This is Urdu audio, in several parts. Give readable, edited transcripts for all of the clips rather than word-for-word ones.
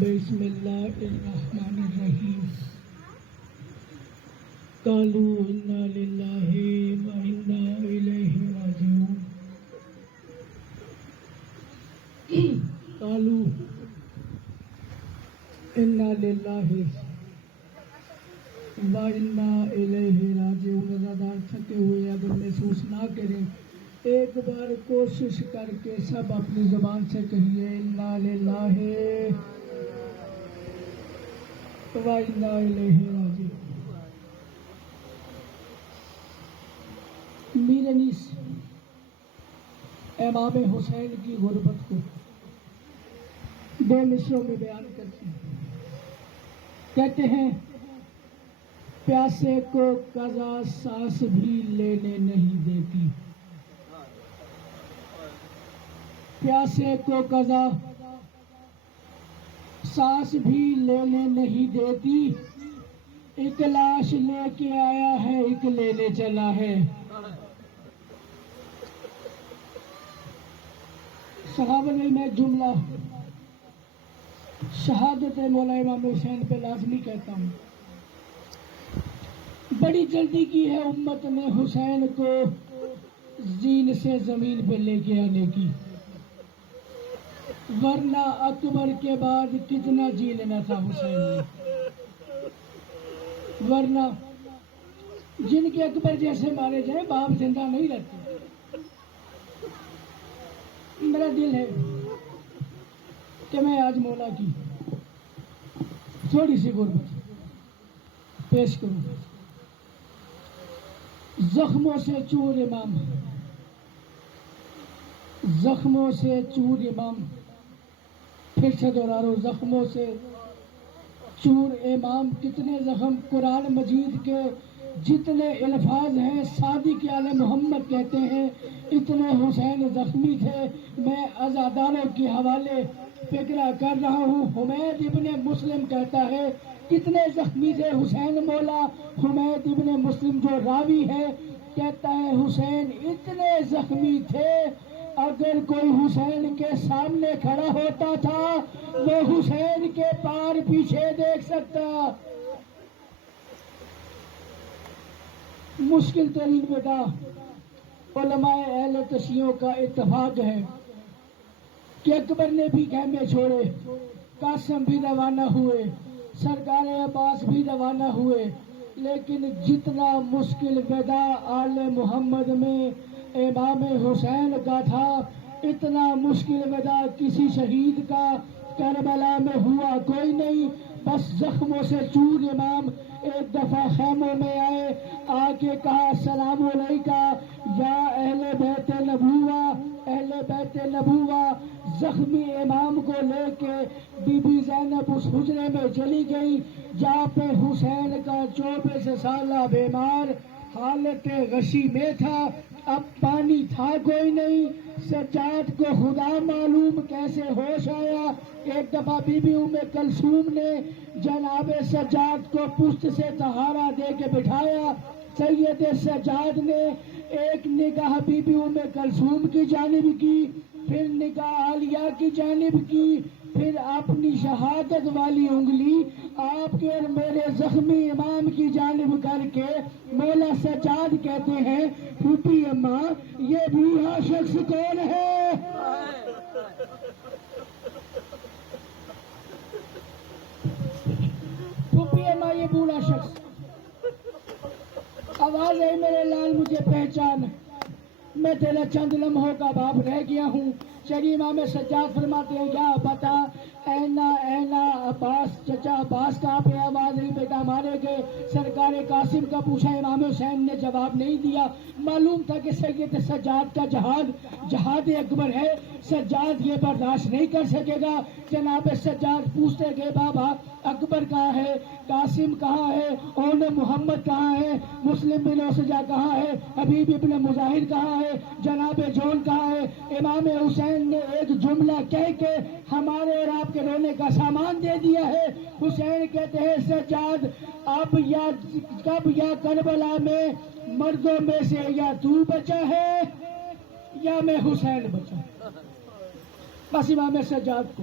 بسم اللہ الرحمن الرحیم قالوا انا للہ وانا الیہ راجعون قالوا انا للہ وانا الیہ راجعون۔ روزادار تھکے ہوئے اگر محسوس نہ کریں، ایک بار کوشش کر کے سب اپنی زبان سے کہیے انا للہ وَإِنَّا إِلَيْهِ رَاجِعُونَ۔ میر انیس امام حسین کی غربت کو دو مصروں میں بیان کرتے ہیں۔ کہتے ہیں پیاسے کو قضا سانس بھی لینے نہیں دیتی، پیاسے کو قضا سانس بھی لینے نہیں دیتی، ایک لاش لے کے آیا ہے ایک لینے چلا ہے۔ صحابہ میں جملہ شہادت مولا امام حسین پہ لازمی کہتا ہوں۔ بڑی جلدی کی ہے امت نے حسین کو زین سے زمین پہ لے کے آنے کی، ورنہ اکبر کے بعد کتنا جی لینا تھا حسین نے۔ ورنہ جن کے اکبر جیسے مارے جائیں باپ زندہ نہیں رہتے۔ میرا دل ہے کہ میں آج مولا کی تھوڑی سی غربت پیش کروں۔ زخموں سے چور امام، زخموں سے چور امام، پھر سے دوہرا رہا ہوں، زخموں سے چور امام۔ کتنے زخم قرآن مجید کے جتنے الفاظ ہیں صادق آل محمد کہتے ہیں اتنے حسین زخمی تھے۔ میں عزاداروں کے حوالے فکرہ کر رہا ہوں، حمید ابن مسلم کہتا ہے کتنے زخمی تھے حسین مولا۔ حمید ابن مسلم جو راوی ہے کہتا ہے حسین اتنے زخمی تھے، اگر کوئی حسین کے سامنے کھڑا ہوتا تھا وہ حسین کے پار پیچھے دیکھ سکتا۔ مشکل ترین بیٹا علماء اہل تشیع کا اتفاق ہے کہ اکبر نے بھی خیمے چھوڑے، قاسم بھی روانہ ہوئے، سرکار عباس بھی روانہ ہوئے، لیکن جتنا مشکل ودا آل محمد میں امام حسین کا تھا اتنا مشکل ودا کسی شہید کا کربلا میں ہوا کوئی نہیں۔ بس زخموں سے چور امام ایک دفعہ خیموں میں آئے، آ کے کہا السلام علیکہ یا اہل بیت نبوہ، اہل بیت نبوہ۔ زخمی امام کو لے کے بی بی زینب اس حجرے میں چلی گئی جہاں پہ حسین کا 24 سالہ بیمار حالت غشی میں تھا۔ اب پانی تھا کوئی نہیں، سجاد کو خدا معلوم کیسے ہوش آیا۔ ایک دفعہ بی بی ام کلثوم نے جناب سجاد کو پشت سے سہارا دے کے بٹھایا۔ سید سجاد نے ایک نگاہ بی بی ام کلثوم کی جانب کی، پھر نگاہ عالیہ کی جانب کی، پھر اپنی شہادت والی انگلی آپ کے اور میرے زخمی امام کی جانب کر کے مولا سجاد کہتے ہیں پھوپھی اماں یہ بوڑھا شخص کون ہے؟ پھوپھی اماں یہ بوڑھا شخص، آواز ہے میرے لال مجھے پہچان، میں تیرا چند لمحوں کا باپ رہ گیا ہوں۔ شریف امام سجاد فرماتے ہیں یا بتا اینا اینا عباس، چچا عباس کہاں پہ؟ آواز نہیں بیٹا مارے گئے۔ سرکار قاسم کا پوچھا، امام حسین نے جواب نہیں دیا۔ معلوم تھا کہ سید سجاد کا جہاد اکبر ہے، سجاد یہ برداشت نہیں کر سکے گا۔ جناب سجاد پوچھتے گئے بابا اکبر کہاں ہے، قاسم کہاں ہے، اون محمد کہاں ہے، مسلم بن اوسجا کہاں ہے، حبیب ابن مظاہر کہاں ہے، جناب جون کہاں ہے؟ امام حسین نے ایک جملہ کہہ کے ہمارے اور آپ کے رونے کا سامان دے دیا ہے۔ حسین کہتے ہیں سجاد اب یا کب یا کربلا میں مردوں میں سے یا تو بچا ہے یا میں حسین بچا۔ بس امام سجاد کو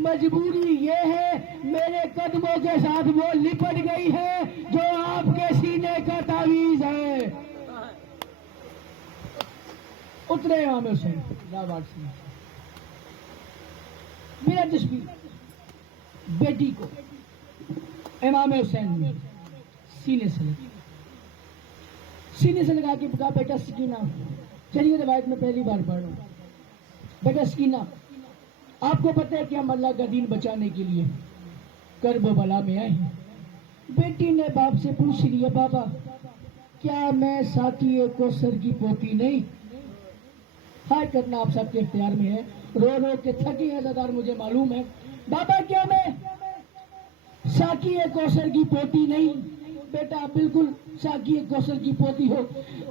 مجبوری یہ ہے میرے قدموں کے ساتھ وہ لپٹ گئی ہے جو آپ کے سینے کا تعویذ ہے. اترے امام حسین میرا تصویر بیٹی کو امام حسین نے سینے سے لگا کے کہا بیٹا سکینہ. چلیے روایت میں پہلی بار پڑھ رہا ہوں. بیٹا سکینہ آپ کو پتہ ہے کہ ہم اللہ کا دین بچانے کے لیے کرب و بلا میں آئے ہیں. بیٹی نے باپ سے پوچھ لیا بابا کیا میں ساقی کوثر کی پوتی نہیں؟ ہائے کرنا آپ سب کے اختیار میں ہے. رو رو کے تھکی ہے زدار مجھے معلوم ہے. بابا کیا میں ساقی کوثر کی پوتی نہیں؟ بیٹا بالکل ساقی کوثر کی پوتی ہو.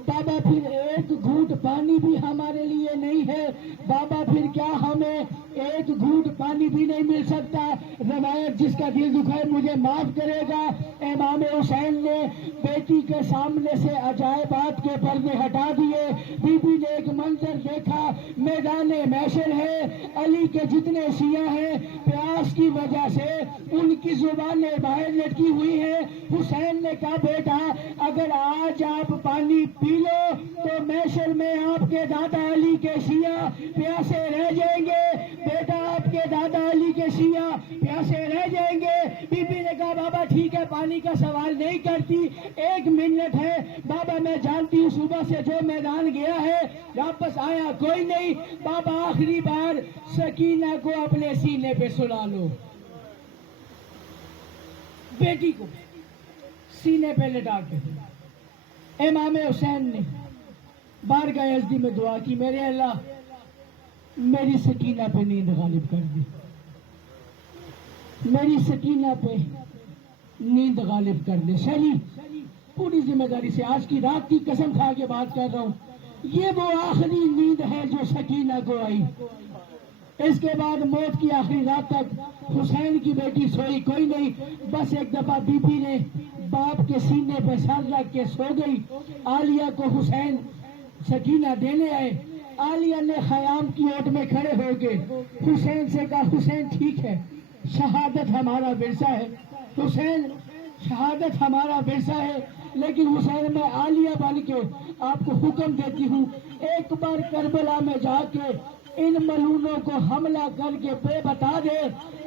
بابا پھر ایک گھونٹ پانی بھی ہمارے لیے نہیں ہے. بابا پھر کیا ہمیں ایک گھونٹ پانی بھی نہیں مل سکتا؟ روایت جس کا دل دکھائے مجھے معاف کرے گا. امام حسین نے بیٹی کے سامنے سے عجائبات کے پردے ہٹا دیے. بی بی نے ایک منظر دیکھا. میدان محشر ہے. علی کے جتنے شیعہ ہیں پیاس کی وجہ سے ان کی زبانیں باہر لٹکی ہوئی ہیں. حسین نے کہا بیٹا اگر آج آپ پانی پی لو تو محشر میں آپ کے دادا علی کے شیعہ پیاسے رہ جائیں گے. بیٹا آپ کے دادا علی کے شیعہ پیاسے رہ جائیں گے. بی بی نے کہا بابا ٹھیک ہے پانی کا سوال نہیں کرتی, 1 منٹ ہے. بابا میں جانتی ہوں صبح سے جو میدان گیا ہے واپس آیا کوئی نہیں. بابا آخری بار سکینہ کو اپنے سینے پہ سلا لو. بیٹی کو سینے پہ لٹا کے امام حسین نے بارگاہ ازدی میں دعا کی میرے اللہ میری سکینہ پہ نیند غالب کر دی. میری سکینہ پہ نیند غالب کر دے. صحیح پوری ذمہ داری سے آج کی رات کی قسم کھا کے بات کر رہا ہوں. یہ وہ آخری نیند ہے جو سکینہ کو آئی. اس کے بعد موت کی آخری رات تک حسین کی بیٹی سوئی کوئی نہیں. بس ایک دفعہ بی بی نے باپ کے سینے پہ سر رکھ کے سو گئی. عالیہ کو حسین سکینہ دینے آئے. عالیہ نے خیام کی اوٹ میں کھڑے ہو کے حسین سے کہا حسین ٹھیک ہے شہادت ہمارا ورثہ ہے. حسین شہادت ہمارا ورثہ ہے لیکن حسین میں عالیہ بن کے آپ کو حکم دیتی ہوں ایک بار کربلا میں جا کے ان ملونوں کو حملہ کر کے پہ بتا دے.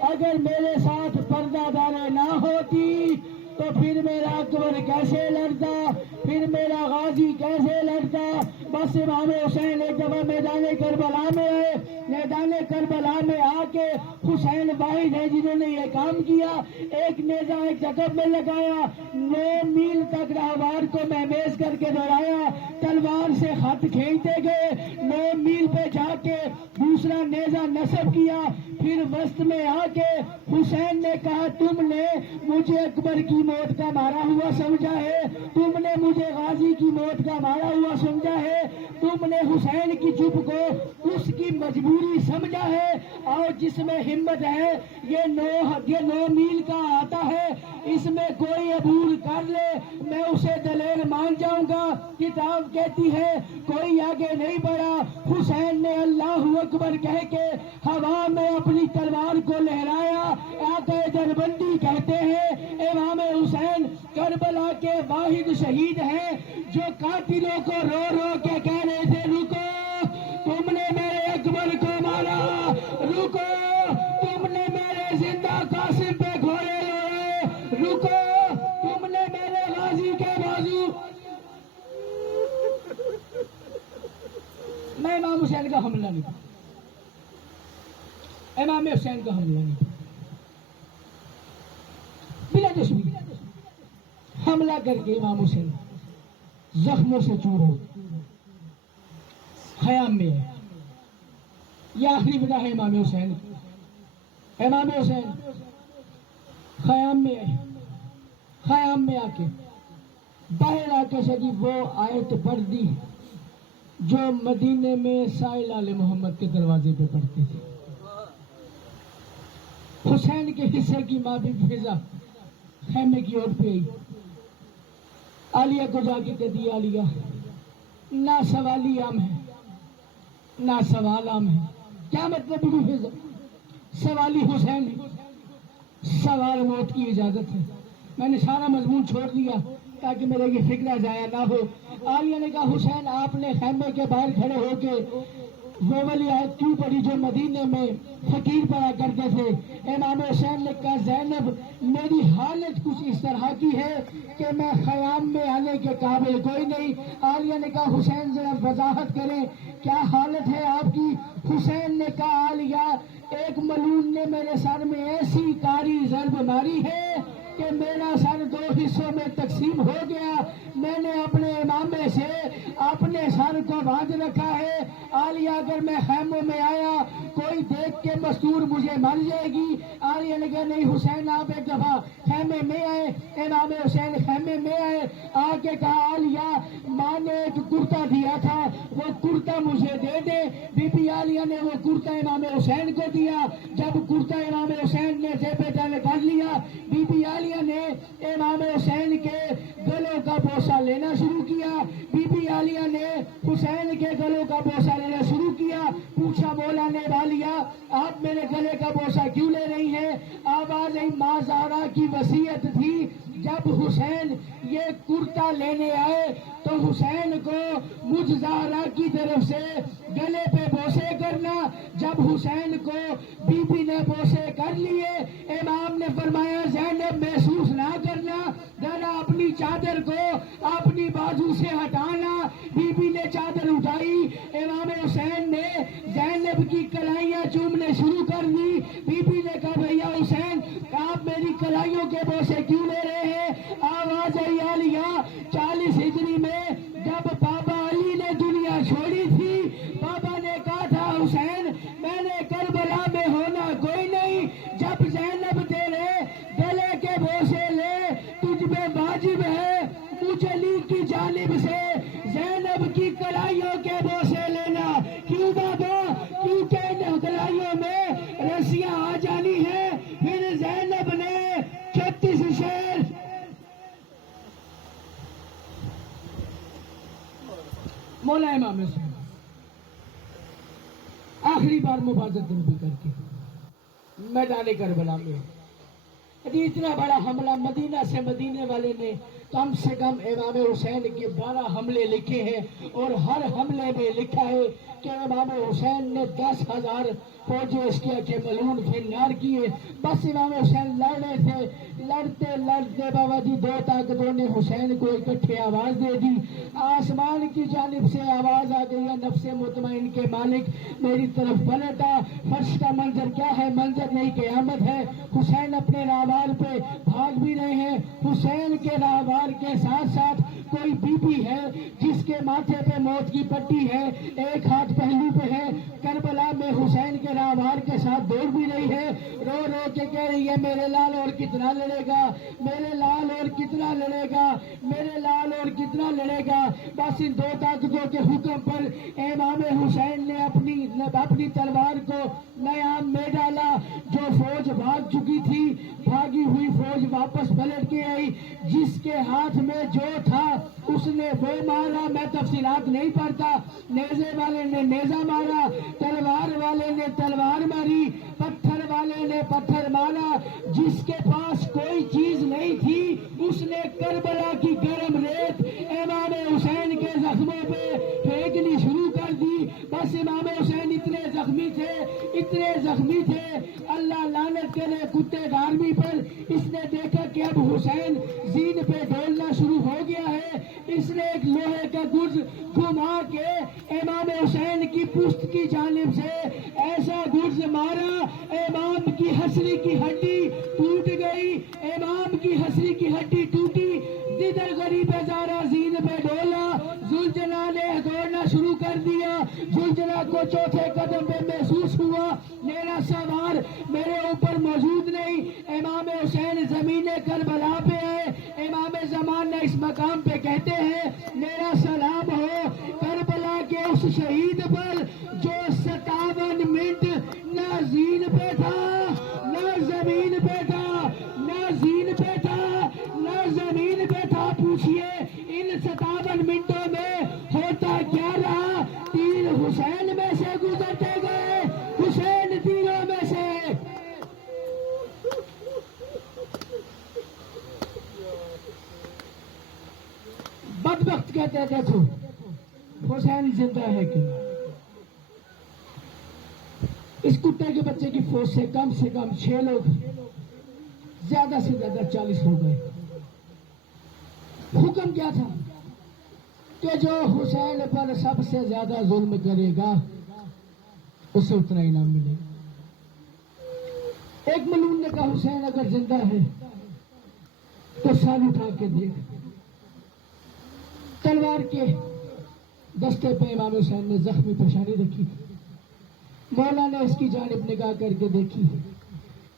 اگر میرے ساتھ پردہ داریں نہ ہوتی تو پھر میرا اکبر کیسے لڑتا, پھر میرا غازی کیسے لڑتا. بس امام حسین ایک دفعہ میدان کربلا میں آئے. میدان کربلا میں آ کے حسین واحد ہے جنہوں نے یہ کام کیا. ایک نیزہ ایک رقب میں لگایا, 9 میل تک راہوار کو مہمیز کر کے دوڑایا. تلوار سے خط کھینچتے گئے. 9 میل پہ جا کے دوسرا نیزہ نصب کیا. پھر وسط میں آ کے حسین نے کہا تم نے مجھے اکبر کی موت کا مارا ہوا سمجھا ہے, تم نے مجھے غازی کی موت کا مارا ہوا سمجھا ہے, تم نے حسین کی چپ کو اس کی مجبوری سمجھا ہے. اور جس میں ہمت ہے یہ 9 میل کا آتا ہے, اس میں کوئی عبور کر لے میں اسے دلیر مان جاؤں گا. کتاب کہتی ہے کوئی آگے نہیں بڑھا. حسین نے اللہ اکبر کہہ کے ہوا میں اپنی تلوار کو لہرایا. آقا دربندی کہتے ہیں امام حسین کربلا کے واحد شہید ہیں جو قاتلوں کو رو رو کے کہہ رہے تھے رکو تم نے میرے اکبر کو مارا, رکو تم نے میرے زندہ قاسم پہ گھوڑے لوڑے, رکو تم نے میرے غازی کے بازو. میں امام حسین کا حملہ نہیں, امام حسین کا حملہ نہیں, بلا دشمنی حملہ کر کے امام حسین زخموں سے چور ہو خیام میں ہے. یہ آخری بنا ہے امام حسین. امام حسین خیام میں ہے. خیام میں آ کے باہر آ کے شریف وہ آیت پڑھ دی جو مدینے میں سائل آل محمد کے دروازے پہ پڑھتے تھے. حسین کے حصے کی ماں بھی فضا خیمے کی اوٹ پہ آئی. عالیہ کو جا کے کہتی عالیہ نہ سوالی عام ہے نہ سوال عام ہے. کیا مطلب بھی فضا سوالی حسین سوال موت کی اجازت ہے. میں نے سارا مضمون چھوڑ دیا تاکہ میرے یہ فکرہ ضائع نہ ہو. عالیہ نے کہا حسین آپ نے خیمے کے باہر کھڑے ہو کے وہ والی آیت کیوں پڑھی جو مدینے میں فقیر پڑھا کرتے تھے؟ امام حسین نے کہا زینب میری حالت کچھ اس طرح کی ہے کہ میں خیام میں آنے کے قابل کوئی نہیں. عالیہ نے کہا حسین ذرا وضاحت کریں کیا حالت ہے آپ کی؟ حسین نے کہا عالیہ ایک ملعون نے میرے سر میں ایسی کاری ضرب ماری ہے کہ میرا سر 2 حصوں میں تقسیم ہو گیا. میں نے اپنے امامے سے اپنے سر کو باندھ رکھا ہے. عالیہ اگر میں خیموں میں آیا کوئی دیکھ کے مستور مجھے مر جائے گی. عالیہ نے کہا نہیں حسین آپ ایک دفعہ خیمے میں آئے. امام حسین خیمے میں آئے آ کے کہا عالیہ ماں نے ایک کرتا دیا تھا وہ کرتا مجھے دے دے. بی بی عالیہ نے وہ کرتا امام حسین کو دیا. جب کرتا امام حسین نے جیب تن کر لیا بی بی عالیہ نے امام حسین کے گلوں کا بوسہ لینا شروع کیا. بی بی عالیہ نے حسین کے گلوں کا بوسہ لینا شروع کیا. پوچھا مولا نے عالیہ آپ میرے گلے کا بوسہ کیوں لے رہی ہیں؟ آواز آئی ماں زہرا کی وصیت تھی جب حسین یہ کرتا لینے آئے تو حسین کو مجھ زہرا کی طرف سے گلے پہ بوسے کرنا. جب حسین کو بی بی نے بوسے کر لیے امام نے فرمایا زینب محسوس نہ کرنا ذرا اپنی چادر کو اپنی بازو سے ہٹانا. بی بی نے چادر اٹھائی. امام حسین نے زینب کی کلائیاں چومنے شروع کر دی. بی بی نے کہا بھیا حسین آپ میری کلائیوں کے بوسے کیوں لے رہے ہیں؟ آواز آئی عالیہ 40 ہجری میں جب بابا علی نے دنیا چھوڑی تھی بابا نے کہا تھا حسین میں نے کربلا میں ہونا کوئی نہیں. جب زینب تیرے گلے کے بوسے لے تجھ پہ واجب ہے مجھ علی کی جانب سے زینب کی کلائیوں کے بوسے لینا. کیوں بابا؟ کیونکہ ان کلائیوں میں رسیاں آ جانی ہیں. پھر زینب نے 36 شعر مولا امام حسین آخری بار مبادرت نبی کر کے میدان کربلا میں اتنا بڑا حملہ مدینہ سے مدینے والے نے کم سے کم امام حسین کے 12 حملے لکھے ہیں اور ہر حملے میں لکھا ہے کہ امام حسین نے 10,000 فوجیں اس کے ملعون تھے نار کیے. بس امام حسین لڑ رہے تھے. لڑتے لڑتے بابا جی 2 طاقتوں نے حسین کو اکٹھے آواز دے دی. آسمان کی جانب سے آواز آ گئی نفس مطمئن کے مالک میری طرف پلٹا. فرش کا منظر کیا ہے؟ منظر نہیں قیامت ہے. حسین اپنے راہوار پہ بھاگ بھی رہے ہیں. حسین کے راہوار کے ساتھ ساتھ کوئی بی بی ہے جس کے ماتھے پہ موت کی پٹی ہے ایک ہاتھ پہلو پہ ہے. کربلا میں حسین کے راہوار کے ساتھ دوڑ بھی رہی ہے. رو رو کے کہہ رہی ہے میرے لال اور کتنا لڑے گا میرے لال اور کتنا لڑے گا میرے لال اور کتنا لڑے گا. بس ان 2 طاقتوں کے حکم پر امام حسین نے اپنی تلوار کو نیام میں ڈالا. جو فوج بھاگ چکی تھی بھاگی ہوئی فوج واپس پلٹ کے آئی. جس کے ہاتھ میں جو تھا اس نے وہ مارا. میں تفصیلات نہیں پڑھتا. نیزے والے نے نیزہ مارا تلوار والے نے تلوار ماری پتھر والے نے پتھر مارا. جس کے پاس کوئی چیز نہیں تھی اس نے کربلا کی گرم ریت امام حسین کے زخموں پہ پھینکنی شروع کر دی. بس امام حسین اتنے زخمی تھے اللہ لعنت کرے کتے گارمی پر. اس نے دیکھا کہ اب حسین زین پہ ڈولنا شروع ہو گیا ہے. اس نے ایک لوہے کا گرز گھما کے امام حسین کی پشت کی جانب سے ایسا گرز مارا امام کی ہسری کی ہڈی ٹوٹ گئی. امام کی ہسری کی ہڈی ٹوٹی. جدھر غریب زارا زین پہ ڈولا زلجنا نے دوڑنا شروع کر دیا. زلجنا کو چوتھے قدم پہ محسوس ہوا میرا سوار میرے اوپر موجود نہیں. امام حسین زمین کربلا پہ آئے. امام زمان اس مقام پہ کہتے ہیں میرا سلام ہو کربلا کے اس شہید پر جو 57 منٹ نہ زین پہ تھا نہ زمین پہ تھا نہ زین پہ تھا نہ زمین پہ تھا. پوچھئے ان 57 منٹوں میں ہوتا کیا رہا؟ تیر حسین میں سے گزرتے گئے. حسین تیروں میں سے ذرا دیکھو حسین زندہ ہے کہ اس کتے کے بچے کی فوج سے کم 6 لوگ، زیادہ سے زیادہ 40 ہو گئے. حکم کیا تھا کہ جو حسین پر سب سے زیادہ ظلم کرے گا اسے اتنا انعام ملے گا. ایک ملون نے کہا حسین اگر زندہ ہے تو سر اٹھا کے دیکھ. تلوار کے دستے پہ امام حسین نے زخمی پیشانی رکھی تھی. مولا نے اس کی جانب نگاہ کر کے دیکھی.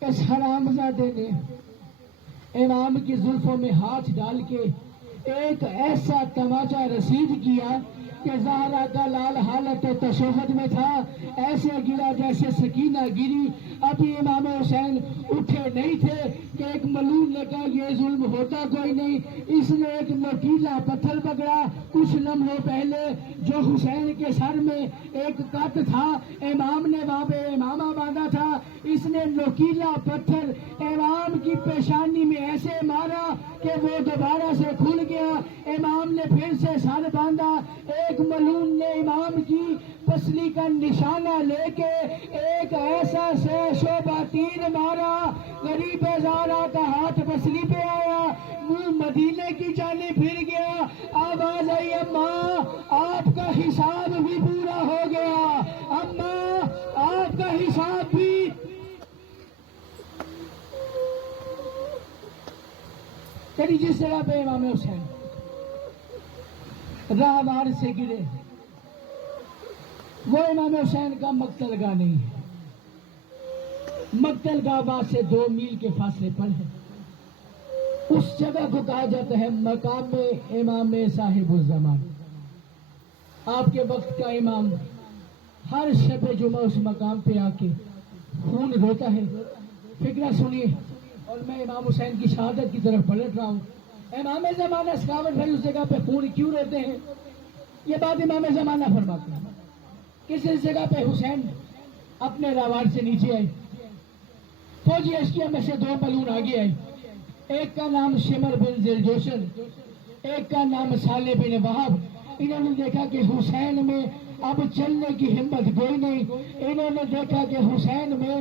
اس حرامزادے نے امام کی زلفوں میں ہاتھ ڈال کے ایک ایسا تماچا رسید کیا کہ زہرا کا لال حالت تشہد میں تھا، ایسے گرا جیسے سکینہ گری. ابھی امام حسین اٹھے نہیں تھے کہ ایک ملون نے کہا یہ ظلم ہوتا کوئی نہیں. اس نے ایک نوکیلا پتھر پکڑا کچھ لمحوں پہلے جو حسین کے سر میں ایک کت تھا، امام نے وہاں پہ امامہ باندھا تھا. اس نے نوکیلا پتھر امام کی پیشانی میں ایسے مارا کہ وہ دوبارہ سے کھل گیا. امام نے پھر سے سر باندھا. ایک ملون نے امام کی پسلی کا نشانہ لے کے ایک ایسا سے شعبہ تیر مارا، غریب زہرا کا ہاتھ پسلی پہ آیا، منہ مدینے کی جانب پھر گیا. آواز آئی اماں آپ کا حساب بھی پورا ہو گیا، اماں آپ کا حساب بھی. چلی جس جگہ پہ امام حسین راہوار سے گرے وہ امام حسین کا مقتل گاہ نہیں ہے. مقتل گاہ وہاں سے 2 میل کے فاصلے پر ہے. اس جگہ کو کہا جاتا ہے مقام امام صاحب الزمان. آپ کے وقت کا امام ہر شب جمعہ اس مقام پہ آ کے خون روتا ہے. فکرہ سنیے اور میں امام حسین کی شہادت کی طرف پلٹ رہا ہوں. امام زمانہ سکھاوت بھائی اس جگہ پہ خون کیوں روتے ہیں؟ یہ بات امام زمانہ فرماتے ہیں. کس جگہ پہ حسین اپنے راوار سے نیچے آئے، فوجی اشکیا میں سے 2 ملون آگے آئے. ایک کا نام شمر بن ذیلجوشن، ایک کا نام صالح بن وہاب. انہوں نے دیکھا کہ حسین میں اب چلنے کی ہمت کوئی نہیں. انہوں نے دیکھا کہ حسین میں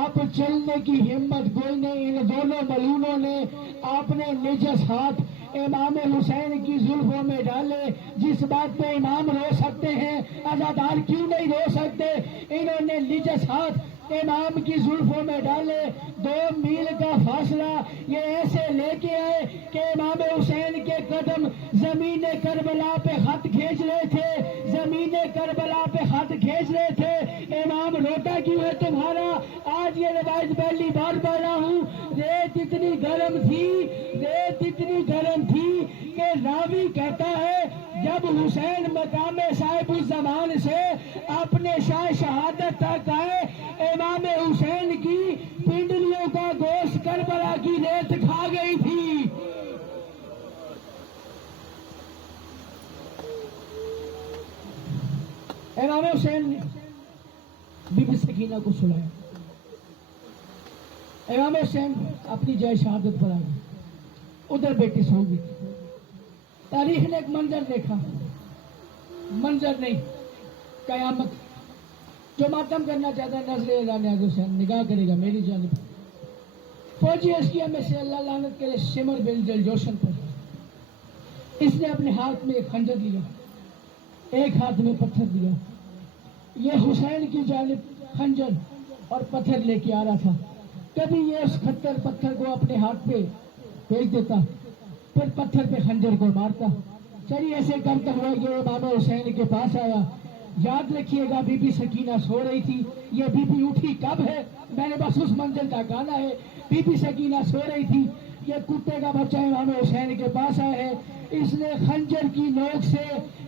اب چلنے کی ہمت کوئی نہیں. ان دونوں ملونوں نے اپنے نجس ہاتھ امام حسین کی زلفوں میں ڈالے. جس بات پہ امام رو سکتے ہیں عزادار کیوں نہیں رو سکتے؟ انہوں نے نجس ہاتھ امام کی زلفوں میں ڈالے. 2 میل کا فاصلہ یہ ایسے لے کے آئے کہ امام حسین کے قدم زمین کربلا پہ خط کھینچ رہے تھے، زمین کربلا پہ خط کھینچ رہے تھے. امام روتا کیوں ہے تمہارا؟ آج یہ روایت پہلی بار پڑھ رہا ہوں. ریت اتنی گرم تھی کہ راوی کہتا ہے جب حسین مقام صاحب الزمان سے اپنے شاہ شہادت تک آئے، امام حسین کی پنڈلیوں کا گوشت کربلا کی ریت کھا گئی تھی. امام حسین نے بی بی سکینہ کو سلایا. امام حسین اپنی جائے شہادت پر آ گئے. ادھر بیٹی سو گئی. تاریخ نے ایک منظر دیکھا، منظر نہیں قیامت. جو ماتم کرنا چاہتا ہے نظر اعلان حسین نگاہ کرے گا میری جانب. فوجی اشکیا میں سے اللہ لعنت کرے شمر بن ذیلجوشن پر، اس نے اپنے ہاتھ میں ایک خنجر لیا، ایک ہاتھ میں پتھر لیا. یہ حسین کی جانب خنجر اور پتھر لے کے آ رہا تھا. کبھی یہ اس پتھر کو اپنے ہاتھ پہ پھینک دیتا، پھر پتھر پہ خنجر کو مارتا. چلیے ایسے کرتا ہوا یہ امام حسین کے پاس آیا. یاد رکھیے گا بی بی سکینہ سو رہی تھی. یہ بی بی اٹھی کب ہے میں نے بس اس منزل کا گانا ہے. بی بی سکینہ سو رہی تھی. یہ کتے کا بچہ امام حسین کے پاس آیا ہے. اس نے خنجر کی نوک سے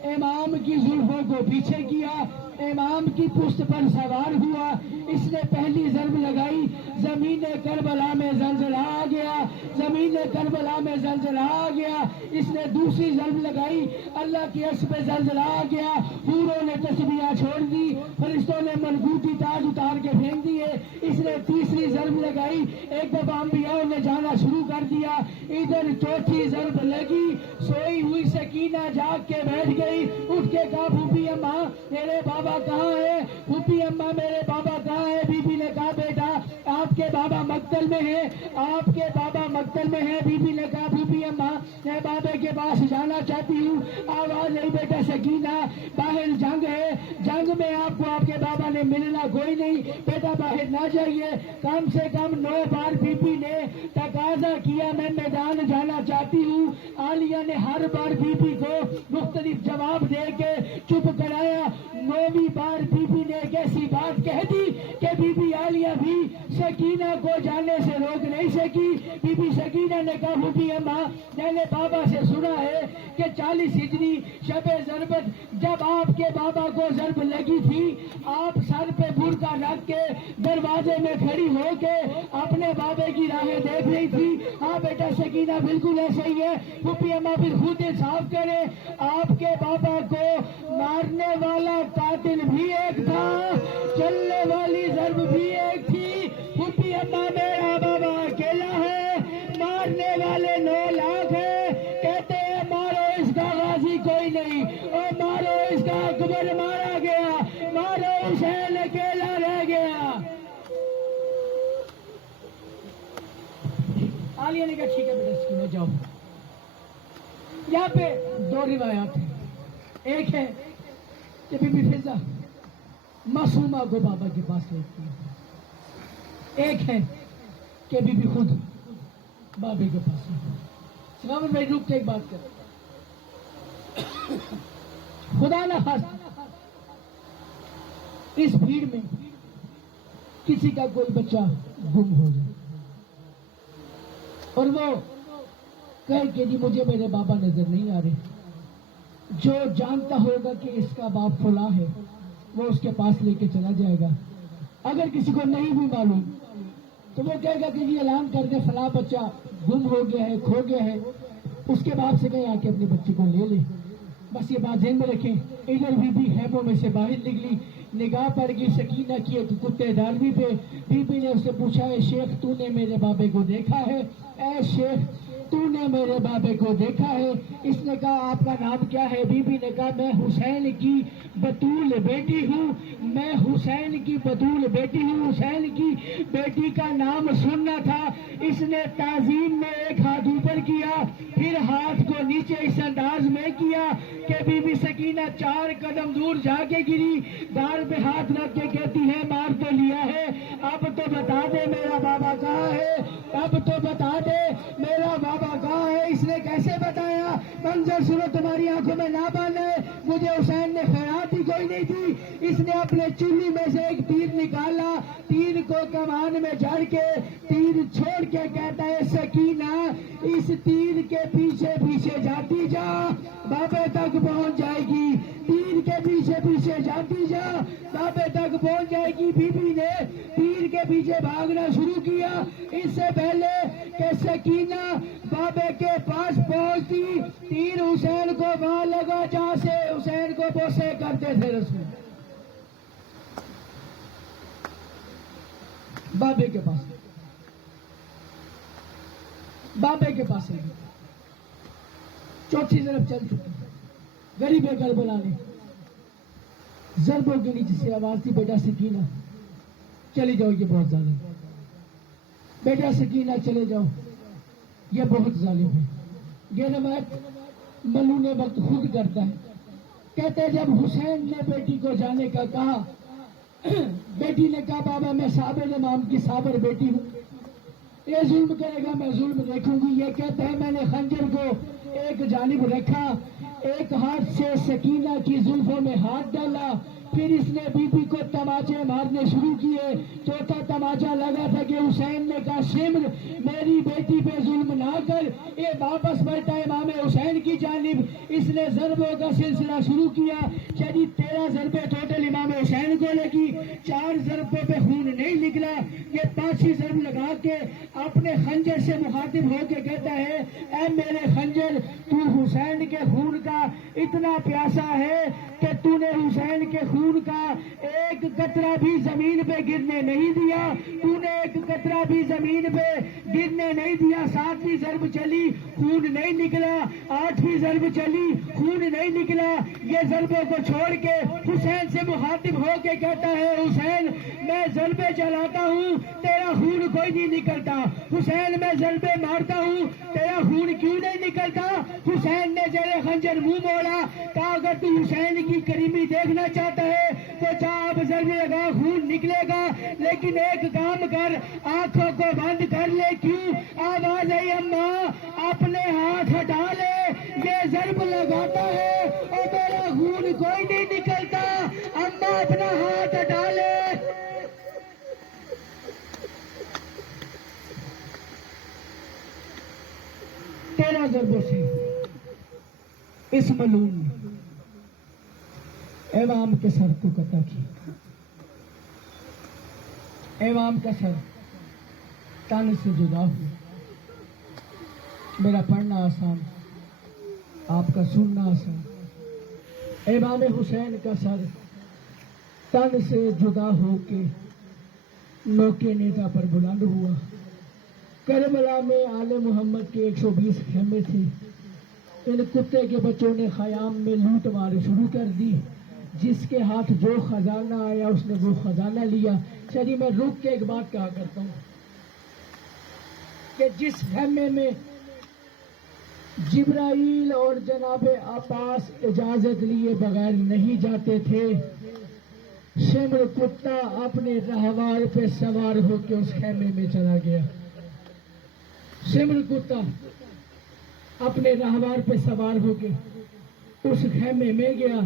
امام کی زلفوں کو پیچھے کیا، امام کی پشت پر سوار ہوا. اس نے پہلی ضرب لگائی، زمین کربلا میں زلزلہ آ گیا، زمین کربلا میں زلزلہ آ گیا. اس نے دوسری ضرب لگائی، اللہ کے عرش پہ زلزلہ آ گیا. حوروں نے تسبیحاں چھوڑ دی، فرشتوں نے ملکوتی تاج اتار کے پھینک دیے. اس نے تیسری ضرب لگائی، ایک دفعہ انبیاء نے جانا شروع کر دیا، ادھر چوتھی ضرب لگی، سوئی ہوئی سکینہ جاگ کے بیٹھ گئی، اٹھ کے کہا پھوپھی اماں میرے بابا کہاں ہے، پھوپھی اماں میرے بابا کہاں ہے؟ بی بی نے کہا بیٹا آپ کے بابا مقتل میں ہیں، آپ کے بابا مقتل میں ہیں۔ بی بی نے کہا پھوپھی اماں میں بابے کے پاس جانا چاہتی ہوں۔ آواز نہیں بیٹا سکینہ باہر جنگ ہے، جنگ میں آپ کو آپ کے بابا نے ملنا کوئی نہیں، بیٹا باہر نہ جائیے۔ کم سے کم 9 بار بی بی نے تقاضا کیا میں میدان جانا چاہتی ہوں، عالیہ نے ہر بار بی بی کو مختلف جواب دے کے چپ کرایا۔ 9ویں بار بی بی نے ایک ایسی بات کہہ دی کہ بی بی عالیہ بھی سکینہ کو جانے سے روک نہیں سکی۔ بی بی سکینہ نے کہا پھوپھی اماں میں نے بابا سے سنا ہے کہ 40 ہجری شب ضربت جب آپ کے بابا کو ضرب لگی تھی، آپ سر پہ برقع رکھ کے دروازے میں کھڑی ہو کے اپنے بابے کی راہیں دیکھ رہی تھی۔ ہاں بیٹا سکینہ بالکل ایسا ہی ہے۔ پھوپھی اماں پھر خود انصاف کرے، آپ کے بابا کو مارنے والا قاتل بھی ایک تھا، چلنے والی ضرب بھی ایک تھی۔ پھوپھی اماں میرا بابا اکیلا ہے، مارنے والے 9 لاکھ ہیں، کہتے ہیں مارو اس کا غازی کوئی نہیں، اور مارو اس کا اکبر مارا گیا، مارو حسین اکیلا رہ گیا۔ عالیہ نے کہا ٹھیک ہے بیٹا سکینہ جاؤ۔ یہاں پہ 2 روایات ہیں، ایک ہے کہ بی بی فضہ معصومہ کو بابا کے پاس لیتی ہے، ایک ہے کہ بی بی خود بابے کے پاس لیتی ہے۔ سلام میں روک کے ایک بات کر، خدا نہ خواستہ اس بھیڑ میں کسی کا کوئی بچہ گم ہو جائے اور وہ کہے کہ جی مجھے میرے بابا نظر نہیں آ رہے، جو جانتا ہوگا کہ اس کا باپ فلاں ہے وہ اس کے پاس لے کے چلا جائے گا۔ اگر کسی کو نہیں بھی معلوم تو وہ کہے گا کہ یہ اعلان کر دے فلاں بچہ گم ہو گیا ہے، کھو گیا ہے، اس کے باپ سے کہیں آ کے اپنے بچے کو لے لے۔ بس یہ بات ذہن میں رکھیں۔ ادھر بھی خیموں میں سے باہر نکلی، نگاہ پڑ گئی سکینہ کی ایک کتے داروی پہ۔ بی بی نے اس سے پوچھا اے شیخ تو نے میرے بابے کو دیکھا ہے؟ اے شیخ تو نے میرے بابے کو دیکھا ہے؟ اس نے کہا آپ کا نام کیا ہے؟ بی بی نے کہا میں حسین کی بطول بیٹی ہوں، میں حسین کی بطول بیٹی ہوں، حسین کی بیٹی کا نام سننا تھا۔ اس نے تعظیم میں ایک ہاتھ اوپر کیا، پھر ہاتھ کو نیچے اس انداز میں کیا کہ بی بی سکینہ 4 قدم دور جا کے گری، دار پہ ہاتھ رکھ کے کہتی ہے مار تو لیا ہے، اب تو بتا دے میرا بابا کہاں ہے، اب تو بتا دے میرا بابا کہاں ہے۔ اس نے کیسے بتایا؟ منظر سنو تمہاری آنکھوں میں نہ بانے، مجھے حسین نے خیرات ہی کوئی نہیں دی۔ اس نے اپنے چلی میں سے ایک تیر نکالا، تیر کو کمان میں جڑ کے تیر چھوڑ کے کہتا ہے سکینہ اس تیر کے پیچھے پیچھے جاتی جا، بابے تک پہنچ جائے گی، تیر کے پیچھے پیچھے جاتی جا، بابے تک پہنچ جائے گی۔ بی بی نے تیر کے پیچھے بھاگنا شروع کیا، اس سے پہلے کہ سکینہ بابے کے پاس پہنچتی تیر حسین کو وہاں لگا جہاں سے حسین کو بوسے کرتے تھے رسول، بابے کے پاس، بابے کے پاس ہے۔ چوتھی ضرب چل چکی، غریب کربلا نے ضربوں کے نیچے سے آواز دی بیٹا سکینہ چلی جاؤ، یہ بہت ظالم ہے، بیٹا سکینہ چلے جاؤ یہ بہت ظالم ہے۔ یہ روایت ملون وقت خود کرتا ہے، کہتے جب حسین نے بیٹی کو جانے کا کہا، بیٹی نے کہا بابا میں صابر امام کی صابر بیٹی ہوں، یہ ظلم کرے گا میں ظلم دیکھوں گی۔ یہ کہتے ہیں میں نے خنجر کو ایک جانب رکھا، ایک ہاتھ سے سکینہ کی زلفوں میں ہاتھ ڈالا، پھر اس نے بی بی کو تماچے مارنے شروع کیے۔ چوتھا تماچا لگا تھا کہ حسین نے کہا سمر میری بیٹی پہ ظلم نہ کر، یہ واپس پلٹا امام حسین کی جانب، اس نے ضربوں کا سلسلہ شروع کیا۔ یعنی 13 ضربیں ٹوٹل امام حسین کو لگی، 4 ضربوں پہ خون نہیں نکلا۔ یہ 5ویں ضرب لگا کے اپنے خنجر سے مخاطب ہو کے کہتا ہے اے میرے خنجر تو حسین کے خون کا اتنا پیاسا ہے کہ تو نے حسین کے خون کا ایک قطرہ بھی زمین پہ گرنے نہیں دیا، تو نے ایک قطرہ بھی زمین پہ گرنے نہیں دیا۔ 7ویں ضرب چلی خون نہیں نکلا، 8ویں ضرب چلی خون نہیں نکلا۔ یہ ضربوں کو چھوڑ کے حسین سے مخاطب ہو کے کہتا ہے حسین میں ضربے چلاتا ہوں تیرا خون کوئی نہیں نکلتا، حسین میں ضربے مارتا ہوں تیرا خون کیوں نہیں نکلتا؟ حسین نے زیر خنجر منہ موڑا، کہا اگر تو حسین کی کریمی دیکھنا چاہتا ہے تو جا اب ضربے لگا خون نکلے گا، لیکن ایک کام کر آنکھوں کو بند کر لے۔ کیوں؟ آواز آئی اماں اپنے ہاتھ ہٹا لے، یہ ضرب لگاتا ہے اور میرا خون کوئی نہیں نکلتا، اماں اپنا ہاتھ ہٹا لے۔ تیرہ ضربوں سے اس ملعون نے امام کے سر کو قطع کیا، امام کا سر تن سے جدا ہوا۔ میرا پڑھنا آسان، آپ کا سننا آسان۔ امام حسین کا سر تن سے جدا ہو کے نوکے نیزہ پر بلند ہوا۔ کربلا میں آل محمد کے 120 خیمے تھے، ان کتے کے بچوں نے خیام میں لوٹ مار شروع کر دی، جس کے ہاتھ جو خزانہ آیا اس نے وہ خزانہ لیا۔ چلیے میں رک کے ایک بات کہا کرتا ہوں کہ جس خیمے میں جبرائیل اور جناب عباس اجازت لیے بغیر نہیں جاتے تھے، شمر کتا اپنے رہوار پہ سوار ہو کے اس خیمے میں چلا گیا۔ شمر کتا اپنے رہوار پہ سوار ہو کے اس خیمے میں گیا،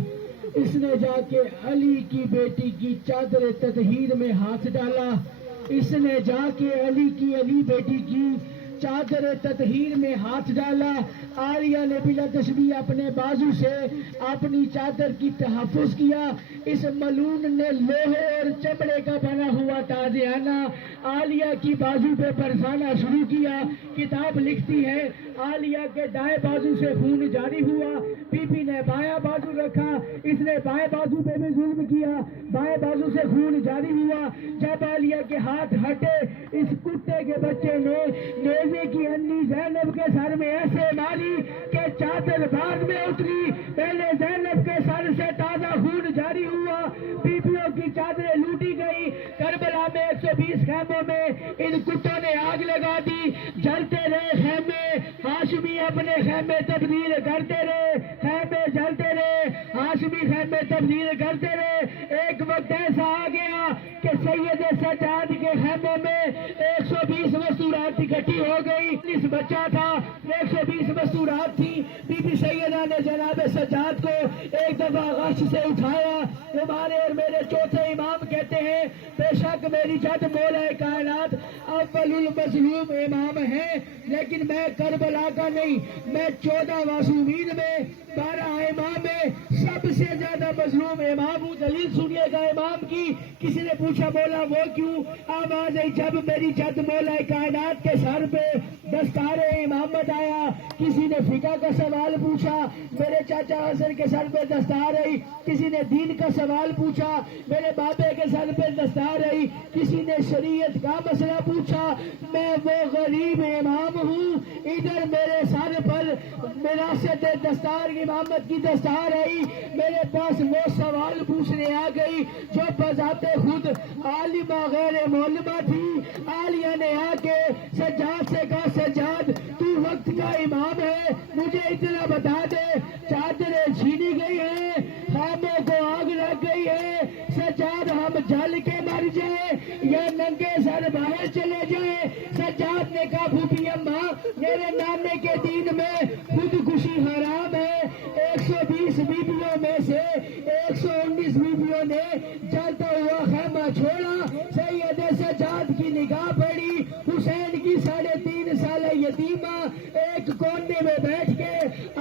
اس نے جا کے علی کی بیٹی کی چادر تطہیر میں ہاتھ ڈالا، اس نے جا کے علی بیٹی کی چادر تطہیر میں ہاتھ ڈالا۔ عالیہ نے بلا تشبیہ اپنے بازو سے اپنی چادر کی تحفظ کیا۔ اس ملعون نے لوہے اور چمڑے کا بنا ہوا تازیانہ عالیہ کی بازو پہ برسانا شروع کیا۔ کتاب لکھتی ہے عالیہ کے دائیں بازو سے خون جاری ہوا، بی بی نے بایاں بازو رکھا، اس نے بائیں بازو پہ بھی ظلم کیا، بائیں بازو سے خون جاری ہوا۔ جب عالیہ کے ہاتھ ہٹے، اس کتے کے بچے نے نیزے کی انی زینب کے سر میں ایسے ماری کہ چادر بعد میں اتری، پہلے زینب کے سر سے تازہ خون جاری ہوا، بیویوں کی چادریں لوٹی گئی۔ کربلا میں 120 خیموں میں ان کتوں نے آگ لگا دی، جلتے رہے خیمے، ہاشمی اپنے خیمے تبدیل کرتے رہے، خیمے جلتے رہے، ہاشمی خیمے تبدیل کرتے رہے۔ ایک وقت ایسا آ گیا کہ سید سجاد کے خیموں میں 120 مستورات اکٹھی ہو گئی، 19 بچہ تھا، 120 مستورات تھی۔ بی بی سیدہ نے جناب سجاد کو ایک دفعہ غش سے اٹھایا۔ ہمارے اور میرے چوتھے امام کہتے ہیں بے شک میری جد مولا کائنات اول المظلوم امام ہے، لیکن میں کربلا کا نہیں، میں 14 معصومین میں 12 امام میں سب سے زیادہ مظلوم امام ہوں۔ دلیل سنیے گا امام کی۔ کسی نے پوچھا مولا وہ کیوں؟ آواز ہے جب میری جد مولا کائنات کے سر پہ دستار امامت آیا، کسی نے فقہ کا سوال پوچھا، میرے چاچا حسن کے سر پہ دستار آئی، کسی نے دین کا سوال پوچھا، میرے بابے کے سر پہ دستار آئی، کسی نے شریعت کا مسئلہ پوچھا۔ میں وہ غریب امام ہوں، ادھر میرے سر پر وراثت دستار امامت کی دستار آئی، میرے پاس وہ سوال پوچھنے آ گئی جو بذات خود عالمہ غیر معلمہ تھی۔ عالیہ نے آ کے سجاد سے کہا سجاد تو وقت کا امام ہے، مجھے اتنا بتا دے چادریں چھینی گئی ہیں، خیموں کو آگ لگ گئی ہے، سجاد ہم جل کے مر جائیں یا ننگے سر باہر چلے جائیں؟ سجاد نے کہا پھوپھی اماں میرے نانے کے دین میں خودکشی حرام ہے۔ 120 بیویوں میں سے 119 بیویوں نے جلتا ہوا خیمہ چھوڑا۔ سید سجاد کی نگاہ پڑی، حسین کی 3.5 سالہ یتیمہ ایک کونے میں بیٹھ کے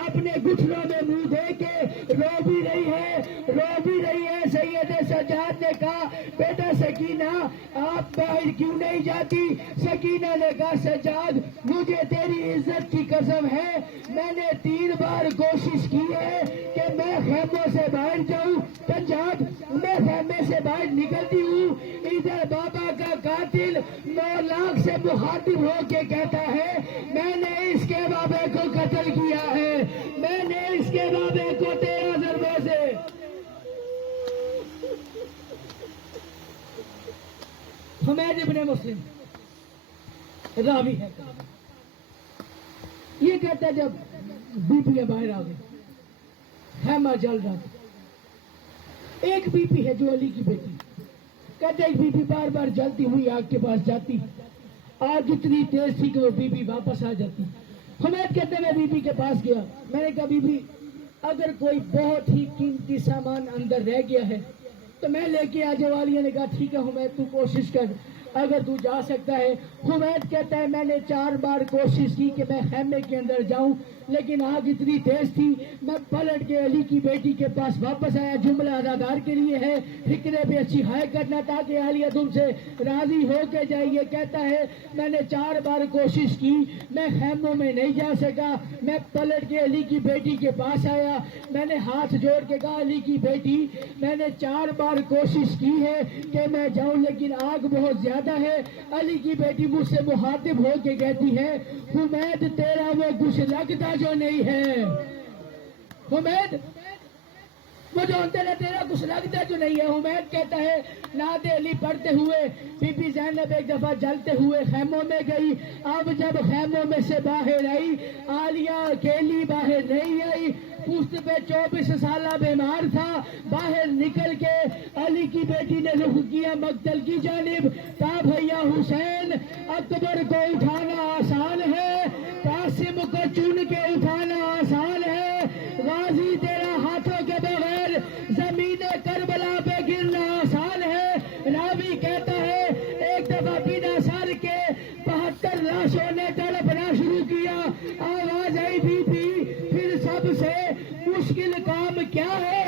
اپنے گھٹنوں میں منہ دے کے رو بھی رہی ہے، رو بھی رہی ہے۔ سید سجاد نے کہا بیٹا سکینہ آپ باہر کیوں نہیں جاتی؟ سکینہ نے کہا سجاد مجھے تیری عزت کی قسم ہے، میں نے 3 بار کوشش کی ہے کہ میں خیموں سے باہر جاؤں تو جب میں خیمے سے باہر نکلتی ہوں ادھر بابا کا قاتل 9 لاکھ سے مخاطب ہو کے کہتا ہے میں نے اس کے بابے کو قتل کیا ہے، میں نے اس کے بابے کو 13 ضربوں سے۔ حمید ابن مسلم راوی ہے، یہ کہتا ہے جب بی پی باہر آ گئی خیمہ جل رہا تھا، ایک بی پی ہے جو علی کی بیٹی، کہتے ایک بی پی بار بار جلتی ہوئی آگ کے پاس جاتی، آگ اتنی تیز تھی کہ وہ بی پی واپس آ جاتی۔ حمید کہتے میں بی پی کے پاس گیا، میں نے کہا بی پی اگر کوئی بہت ہی قیمتی سامان اندر رہ گیا ہے تو میں لے کے آ جاؤ۔ والیہ نے کہا ٹھیک ہے حمید تو کوشش کر اگر تو جا سکتا ہے۔ حمید کہتا ہے میں نے 4 بار کوشش کی کہ میں خیمے کے اندر جاؤں لیکن آگ اتنی تیز تھی، میں پلٹ کے علی کی بیٹی کے پاس واپس آیا۔ جملہ ادادار کے لیے ہے، فکرے پہ اچھی ہائے کرنا تاکہ عالیہ تم سے راضی ہو کے جائے۔ یہ کہتا ہے میں نے 4 بار کوشش کی، میں خیموں میں نہیں جا سکا، میں پلٹ کے علی کی بیٹی کے پاس آیا، میں نے ہاتھ جوڑ کے کہا علی کی بیٹی میں نے 4 بار کوشش کی ہے کہ میں جاؤں لیکن آگ بہت زیادہ ہے۔ علی کی بیٹی مجھ سے مخاطب ہو کے کہتی ہے حمید تیرا وہ کچھ لگتا جو نہیں ہے، حمید وہ جو تیرا کچھ لگتا جو نہیں ہے۔ حمید کہتا ہے نعت علی پڑھتے ہوئے بی بی زینب ایک دفعہ جلتے ہوئے خیموں میں گئی، اب جب خیموں میں سے باہر آئی عالیہ اکیلی باہر نہیں آئی، پشت پہ 24 سالہ بیمار تھا، باہر نکل کے علی کی بیٹی نے رخ کیا مقتل کی جانب، کہا بھیا حسین اکبر کو اٹھانا آسان ہے، قاسم کو چن کے اٹھانا آسان ہے، غازی تیرا ہاتھوں کے بغیر زمین کربلا پہ گرنا آسان ہے۔ راوی کہتا ہے ایک دفعہ بنا سر کے 72 لاشوں نے تڑپنا شروع کیا، آواز آئی بی بی پھر سب سے مشکل کام کیا ہے؟